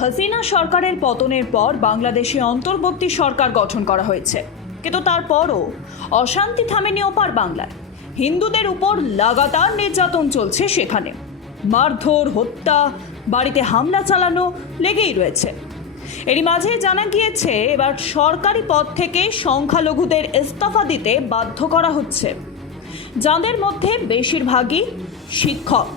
হাসিনা সরকারের পতনের পর বাংলাদেশে অন্তর্বর্তী সরকার গঠন করা হয়েছে। কিন্তু তারপরও অশান্তি থামেনি ওপার বাংলায় হিন্দুদের উপর লাগাতার নির্যাতন চলছে সেখানে। মারধর, হত্যা, বাড়িতে হামলা চালানো লেগেই রয়েছে। এরই মাঝে জানা গিয়েছে, এবার সরকারি পদ থেকে সংখ্যালঘুদের ইস্তফা দিতে বাধ্য করা হচ্ছে। যাদের মধ্যে বেশিরভাগই শিক্ষক।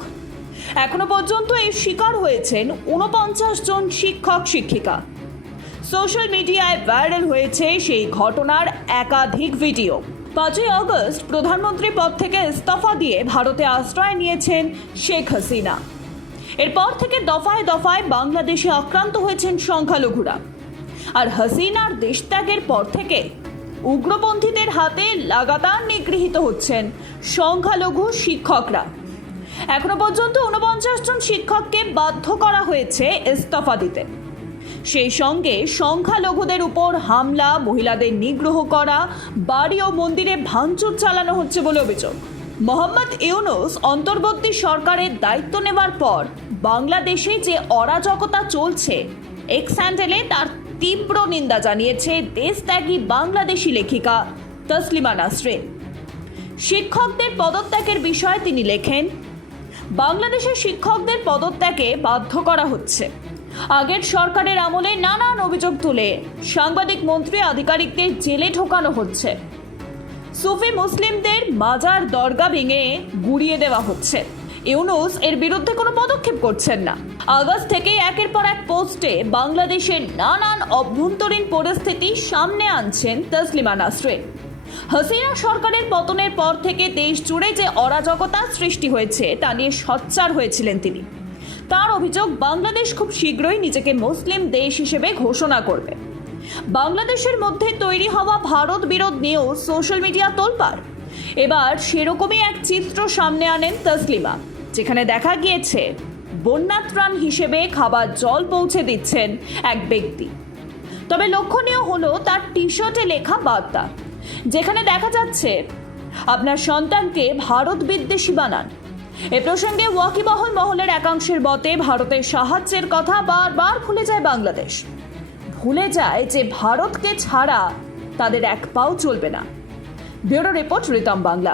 এখনও পর্যন্ত এর শিকার হয়েছেন উনপঞ্চাশ জন শিক্ষক, শিক্ষিকা। সোশ্যাল মিডিয়ায় ভাইরাল হয়েছে সেই ঘটনার একাধিক ভিডিও পাঁচই অগস্ট প্রধানমন্ত্রী পদ থেকে ইস্তফা দিয়ে ভারতে আশ্রয় নিয়েছেন শেখ হাসিনা। এরপর থেকে দফায় দফায় বাংলাদেশে আক্রান্ত হয়েছেন সংখ্যালঘুরা। আর হাসিনার দেশত্যাগের পর থেকে উগ্রপন্থীদের হাতে লাগাতার নিগৃহীত হচ্ছেন সংখ্যালঘু শিক্ষকরা। এখনও পর্যন্ত উনপঞ্চাশ জন শিক্ষককে বাধ্য করা হয়েছে ইস্তফা দিতে। সেই সঙ্গে সংখ্যালঘুদের উপর হামলা, মহিলাদের নিগ্রহ করা, বাড়ি ও মন্দিরে ভাঙচুর চালানো হচ্ছে বলে অভিযোগ। মোহাম্মদ ইউনুস অন্তর্বর্তী সরকারের দায়িত্ব নেবার পর বাংলাদেশে যে অরাজকতা চলছে এক্স হ্যান্ডেলে তার তীব্র নিন্দা জানিয়েছে দেশত্যাগী বাংলাদেশি লেখিকা তসলিমা নাসরিন। শিক্ষকদের পদত্যাগের বিষয়ে তিনি লেখেন বাংলাদেশের শিক্ষকদের পদত্যাগে বাধ্য করা হচ্ছে। আগের সরকারের আমলে নানান অভিযোগ তুলে সাংবাদিক মন্ত্রী আধিকারিকদের জেলে ঢোকানো হচ্ছে। সুফি মুসলিমদের মাজার দরগা ভেঙে গুড়িয়ে দেওয়া হচ্ছে। ইউনুস এর বিরুদ্ধে কোনো পদক্ষেপ করছেন না। আগস্ট থেকে একের পর এক পোস্টে বাংলাদেশের নানান অভ্যন্তরীণ পরিস্থিতি সামনে আনছেন তসলিমা নাসরিন। হাসিনা সরকারের পতনের পর থেকে দেশ জুড়ে যে অরাজকতা সৃষ্টি হয়েছে, তা নিয়ে সচ্চার হয়েছিলেন তিনি। তার অভিযোগ, বাংলাদেশ খুব শীঘ্রই নিজেকে মুসলিম দেশ হিসেবে ঘোষণা করবে। বাংলাদেশের মধ্যে তৈরি হওয়া ভারত বিরোধ নিয়েও সোশ্যাল মিডিয়া তোলপাড়। এবার সেরকমই এক চিত্র সামনে আনেন তসলিমা, যেখানে দেখা গিয়েছে বন্যাত্রাণ হিসেবে খাবার জল পৌঁছে দিচ্ছেন এক ব্যক্তি। তবে লক্ষণীয় হলো, তার টি শার্টে লেখা বার্তা যেখানে দেখা যাচ্ছে আপনার সন্তানকে ভারত বিদ্বেষী বানান। এ প্রসঙ্গে ওয়াকিবহল মহলের একাংশের মতে, ভারতের সাহায্যের কথা বারবার ভুলে যায় বাংলাদেশ। ভুলে যায় যে ভারতকে ছাড়া তাদের এক পাও চলবে না। Bureau report Ritam Bangla.